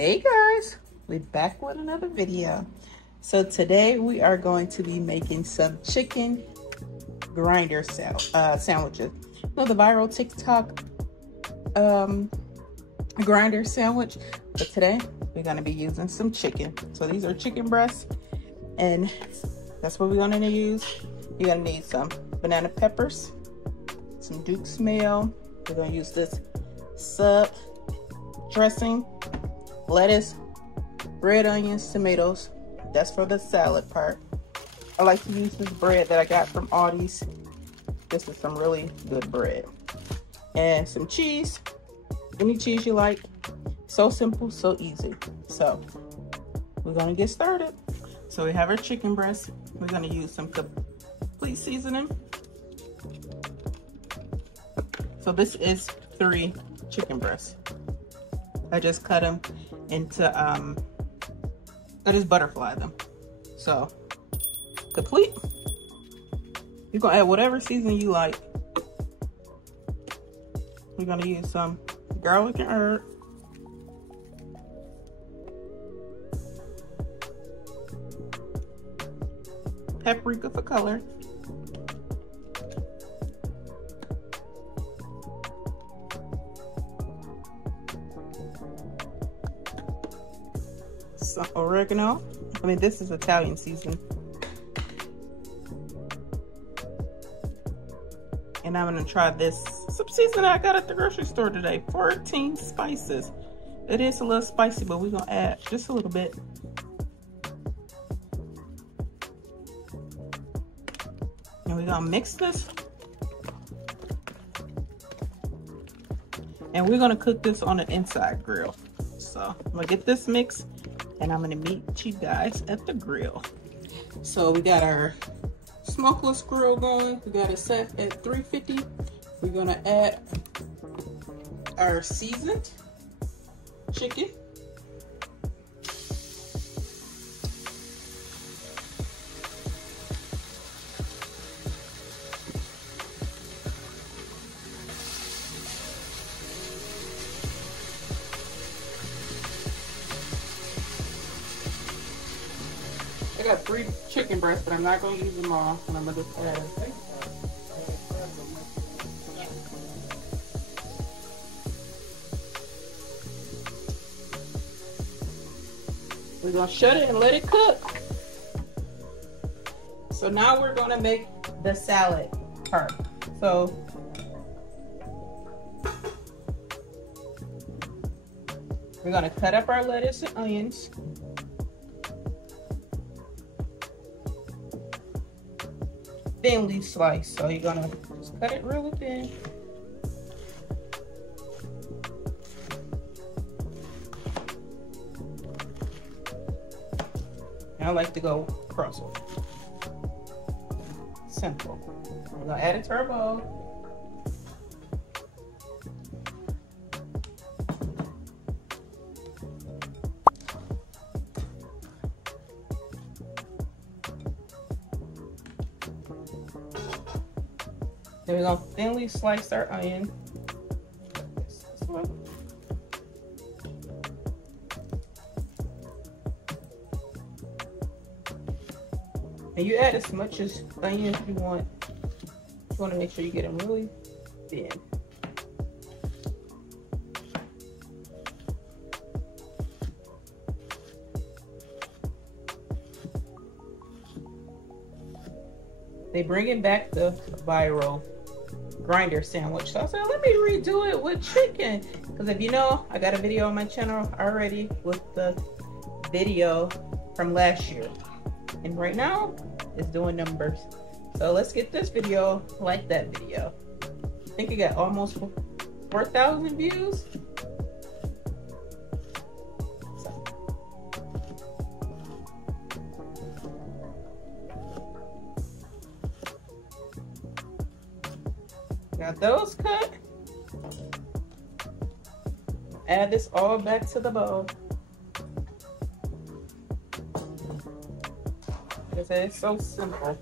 Hey guys, we're back with another video. So today we are going to be making some chicken grinder sandwiches. You know, the viral TikTok grinder sandwich, but today we're going to be using some chicken. So these are chicken breasts, and that's what we're going to use. You're going to need some banana peppers, some Duke's mayo. We're going to use this sub dressing, lettuce, red onions, tomatoes. That's for the salad part. I like to use this bread that I got from Aldi's. This is some really good bread. And some cheese, any cheese you like. So simple, so easy. So we're gonna get started. So we have our chicken breast. We're gonna use some complete seasoning. So this is 3 chicken breasts. I just cut them into, I just butterfly them. So, complete. You're gonna add whatever seasoning you like. We're gonna use some garlic and herb. Paprika for color. Some oregano. I mean, this is Italian season. And I'm gonna try this some seasoning I got at the grocery store today. 14 spices. It is a little spicy, but we're gonna add just a little bit. And we're gonna mix this. And we're gonna cook this on an inside grill. So I'm gonna get this mixed, and I'm gonna meet you guys at the grill. So we got our smokeless grill going. We got it set at 350. We're gonna add our seasoned chicken. I got 3 chicken breasts, but I'm not going to use them all. And I'm going to just add it. We're going to shut it and let it cook. So now we're going to make the salad part. So we're going to cut up our lettuce and onions. Thinly sliced, so you're gonna just cut it really thin. I like to go crustle. Simple. We're gonna add it to our bowl. Then we're gonna thinly slice our onion. This one. And you add as much as onion as you want. You want to make sure you get them really thin. They bringing back the viral grinder sandwich. So I said, let me redo it with chicken. Because if you know, I got a video on my channel already with the video from last year. And right now, it's doing numbers. So let's get this video like that video. I think it got almost 4,000 views. Got those cut. Add this all back to the bowl. It's so simple.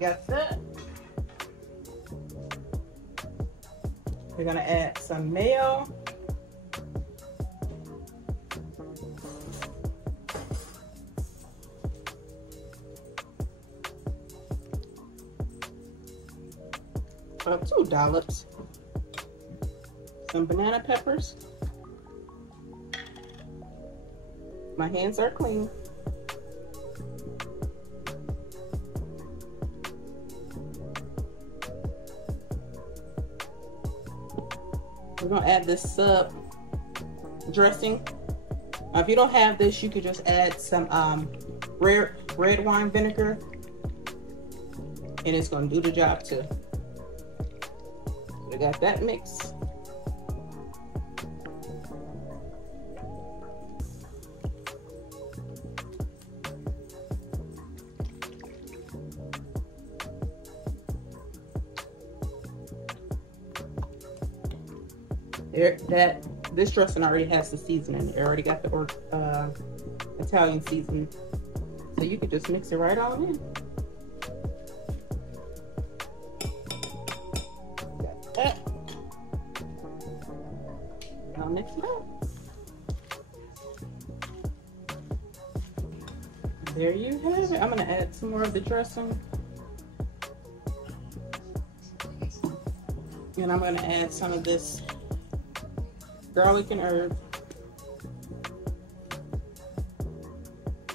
Got that. We're gonna add some mayo. about 2 dollops. Some banana peppers. My hands are clean. We're gonna add this sub dressing. If you don't have this, you could just add some red wine vinegar, and it's gonna do the job too. We got that mix. This dressing already has the seasoning. It already got the Italian seasoning, so you could just mix it right on in. Got that. I'll mix it up. There you have it. I'm gonna add some more of the dressing, and I'm gonna add some of this garlic and herb,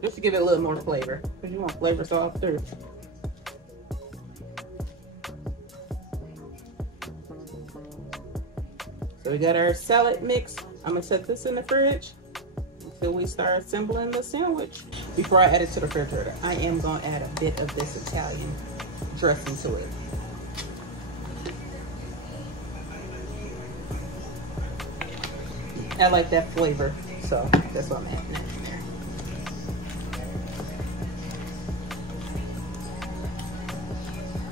just to give it a little more flavor, because you want flavors all through. So we got our salad mix. I'm gonna set this in the fridge until we start assembling the sandwich. Before I add it to the refrigerator, I am gonna add a bit of this Italian dressing to it. I like that flavor, so that's what I'm adding in there.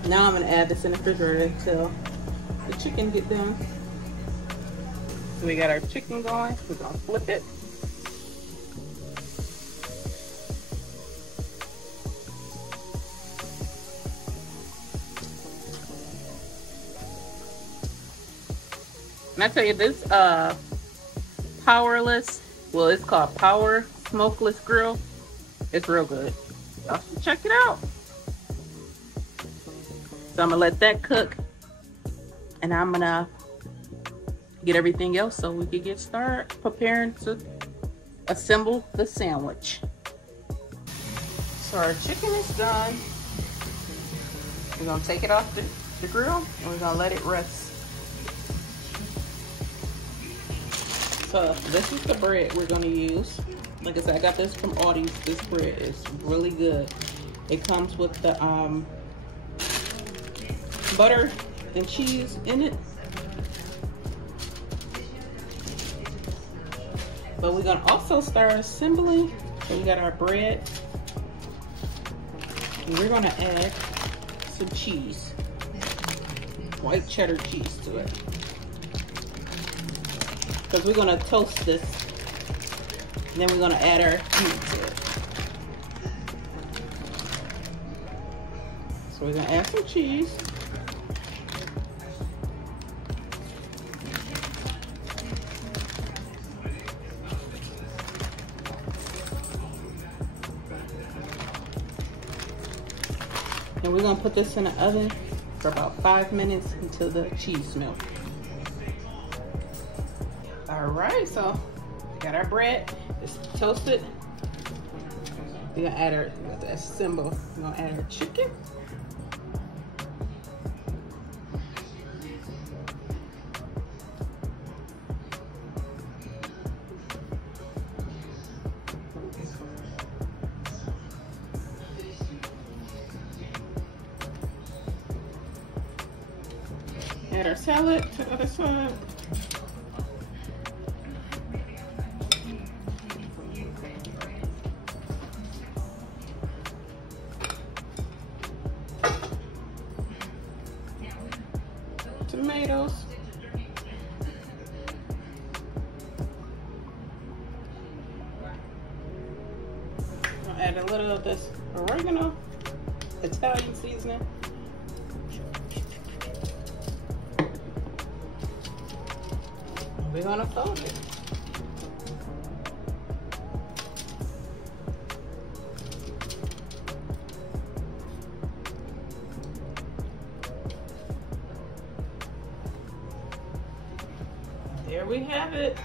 Now I'm gonna add this in the refrigerator until the chicken get done. So we got our chicken going. We're gonna flip it. And I tell you, this Powerless, well, it's called Power Smokeless Grill. It's real good. Y'all should check it out. So I'm gonna let that cook, and I'm gonna get everything else so we can get started preparing to assemble the sandwich. So our chicken is done. We're gonna take it off the grill, and we're gonna let it rest. So this is the bread we're gonna use. Like I said, I got this from Aldi's. This bread is really good. It comes with the butter and cheese in it. But we're gonna also start assembling. So we got our bread. And we're gonna add some cheese. White cheddar cheese to it. Because we're gonna toast this, and then we're gonna add our meat to it. So we're gonna add some cheese. And we're gonna put this in the oven for about 5 minutes until the cheese melts. All right, so we got our bread. It's toasted. We're gonna add the assemble. We're gonna add our chicken. Add our salad to the other side. Tomatoes. I'll add a little of this oregano, Italian seasoning. We're gonna fold it. here we have it.